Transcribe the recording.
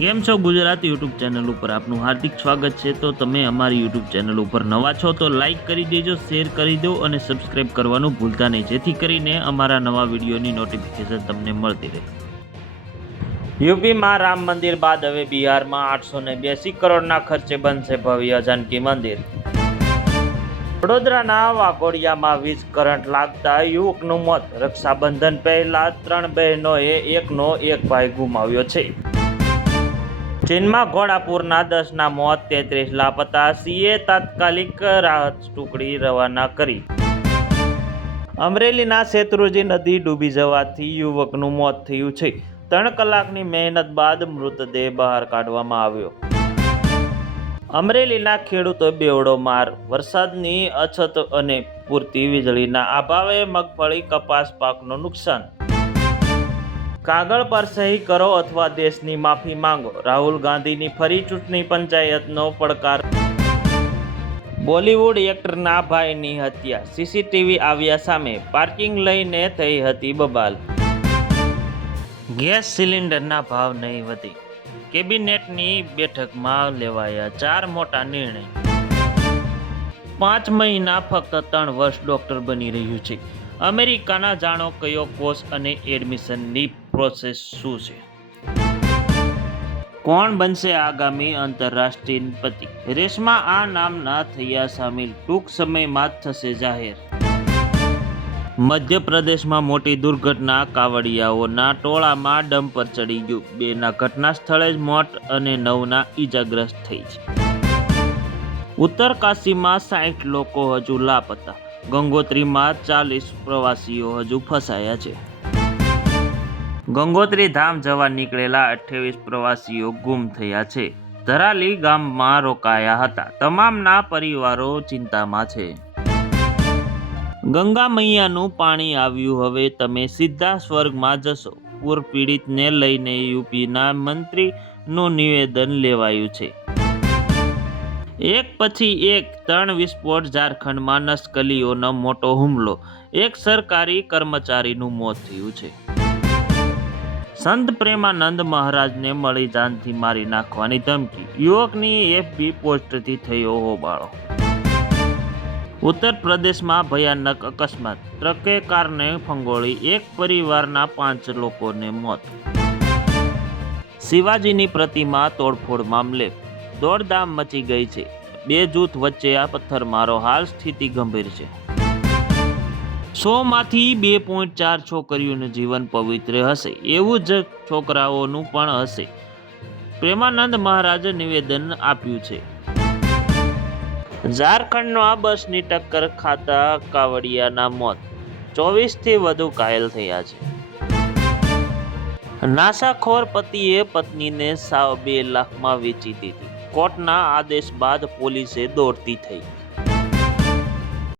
કેમ છો Gujarat YouTube channel ઉપર આપનું હાર્દિક સ્વાગત છે। તો તમે અમારી યુટ્યુબ ચેનલ ઉપર નવા છો તો લાઈક કરી દેજો, શેર કરી દો અને સબસ્ક્રાઇબ કરવાનું ભૂલતા નહીં, જેથી કરીને અમારા નવા વિડીયોની નોટિફિકેશન તમને મળતી રહે। યુપીમાં રામ મંદિર બાદ હવે બિહારમાં 882 કરોડના ખર્ચે બનશે ભવ્ય જાનકી મંદિર। વડોદરાના વાઘોડિયામાં વીજ કરંટ લાગતા યુવકનું મોત। રક્ષાબંધન પહેલા 3 બહેનોએ એકનો એક ભાઈ ગુમાવ્યો છે। ચીનમાં ઘોડાપુરના 10ના મોત, 33 લાપતા। સીએ તાત્કાલિક રાહત ટુકડી રવાના કરી। અમરેલીના શેત્રુંજી નદી ડૂબી જવાથી યુવકનું મોત થયું છે। 3 કલાકની મહેનત બાદ મૃતદેહ બહાર કાઢવામાં આવ્યો। અમરેલીના ખેડૂતો બેવડો માર। વરસાદની અછત અને પૂરતી વીજળીના અભાવે મગફળી કપાસ પાકનું નુકસાન। કાગળ પર સહી કરો અથવા દેશની માફી માંગો, રાહુલ ગાંધીની ફરી ચૂંટણી પંચાયતનો પડકાર। બોલિવૂડ એક્ટરના ભાઈની હત્યા, સીસીટીવી આવ્યા સામે। પાર્કિંગ લઈને થઈ હતી બબાલ। ગેસ સિલિન્ડરના ભાવ નહીં વધે, કેબિનેટની બેઠકમાં લેવાયા 4 મોટા નિર્ણય। 5 મહિના ફક્ત 3 વર્ષ ડોક્ટર બની રહ્યું છે અમેરિકાના, જાણો કયો કોર્સ અને એડમિશનની પ્રોસેસ શું છે? કોણ બનશે આગામી આંતરરાષ્ટ્રીય પતિ? રેસમાં આ નામના થયા સામેલ, ટૂંક સમયમાં જ થશે જાહેર। મધ્યપ્રદેશમાં મોટી દુર્ઘટના, કાવડિયાઓના ટોળામાં ડમ્પર ચડી ગયું। 2ના ઘટના સ્થળે જ મોત અને 9ના ઈજાગ્રસ્ત થઈ છે। ઉત્તરકાશીમાં 60 લોકો હજુ લાપતા। ગંગોત્રીમાં 40 પ્રવાસીઓ હજુ ફસાયા છે। ગંગોત્રી ધામ જવા નીકળેલા 28 પ્રવાસીઓ ગુમ થયા છે। ધરાલી ગામમાં રોકાયા હતા। તમામના પરિવારો ચિંતામાં છે। ગંગા મૈયાનું પાણી આવ્યું, હવે તમે સીધા સ્વર્ગમાં જશો। પૂર પીડિતને લઈને યુપીના મંત્રીનું નિવેદન લેવાયું છે। એક પછી એક 3 વિસ્ફોટ, ઝારખંડમાં નક્સલીઓનો મોટો હુમલો, એક સરકારી કર્મચારીનું મોત થયું છે। સંત પ્રેમાનંદ મહારાજને મળી જાનથી મારી નાખવાની ધમકી, યુવકની એફબી પોસ્ટથી થયો હોબાળો। ઉત્તર પ્રદેશમાં ભયાનક અકસ્માત, ટ્રકે કારને ફંગોળી, એક પરિવારના 5 લોકોને મોત। શિવાજીની પ્રતિમા તોડફોડ મામલે દોડધામ મચી ગઈ છે। 2 જૂથ વચ્ચે આ પથ્થરમારો, હાલ સ્થિતિ ગંભીર છે। 100માંથી 2.4 છોકરીઓનું જીવન પવિત્ર હશે, એવું જ છોકરાઓનું પણ હશે, પ્રેમાનંદ મહારાજે નિવેદન આપ્યું છે। ઝારખંડમાં બસની ટક્કર ખાતા કાવડિયાના મોત, 24થી વધુ ઘાયલ થયા છે। નાશાખોર પતિએ પત્નીને સાવ 2 લાખમાં વેચી દીધી, કોર્ટના આદેશ બાદ પોલીસે દોડતી થઈ।